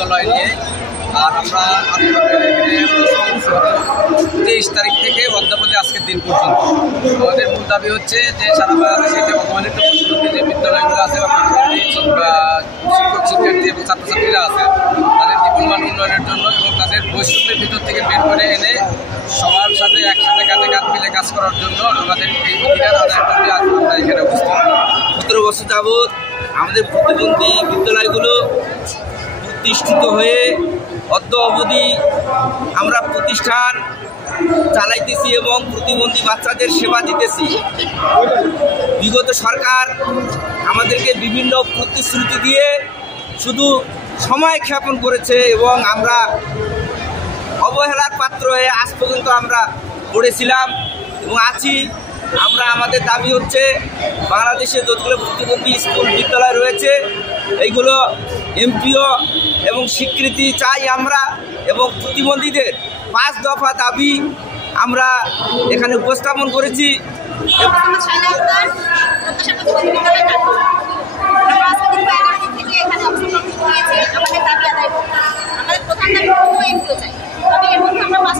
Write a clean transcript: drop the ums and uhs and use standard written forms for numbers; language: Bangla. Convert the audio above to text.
বিদ্যালয় নিয়ে। আর আমরা 23 তারিখ থেকে অদ্যাবধি আজকের দিন পর্যন্ত আমাদের মূল দাবি হচ্ছে যে সারা বাংলাদেশে যে অবমানিত প্রতিবন্ধী যে বিদ্যালয়গুলো আছে বা প্রতিবন্ধী শিক্ষক শিক্ষার্থী এবং ছাত্রছাত্রীরা আছে তাদের জীবনমান উন্নয়নের জন্য এবং তাদের বৈষম্যের ভিতর থেকে বের করে এনে সবার সাথে একসাথে কাঁধে কাঁধ মিলে কাজ করার জন্য আমাদের এই অধিকার আদায় করতে আমরা এখানে উপস্থিত। 17 বছর যাবৎ আমাদের প্রতিবন্ধী বিদ্যালয়গুলো প্রতিষ্ঠিত হয়ে অদ্য অবধি আমরা প্রতিষ্ঠান চালাইতেছি এবং প্রতিবন্ধী বাচ্চাদের সেবা দিতেছি। বিগত সরকার আমাদেরকে বিভিন্ন প্রতিশ্রুতি দিয়ে শুধু সময় ক্ষেপণ করেছে এবং আমরা অবহেলার পাত্র হয়ে আজ পর্যন্ত আমরা পড়েছিলাম এবং আছি। আমরা আমাদের দাবি হচ্ছে বাংলাদেশে যতগুলো প্রতিবন্ধী স্কুল বিদ্যালয় রয়েছে এইগুলো এমপিও এবং স্বীকৃতি চাই আমরা, এবং প্রতিবন্ধীদের 5 দফা দাবি আমরা এখানে উপস্থাপন করেছি। আমাদের প্রধান দাবি এমপিও চাই, তবে এর মধ্যে আমরা 5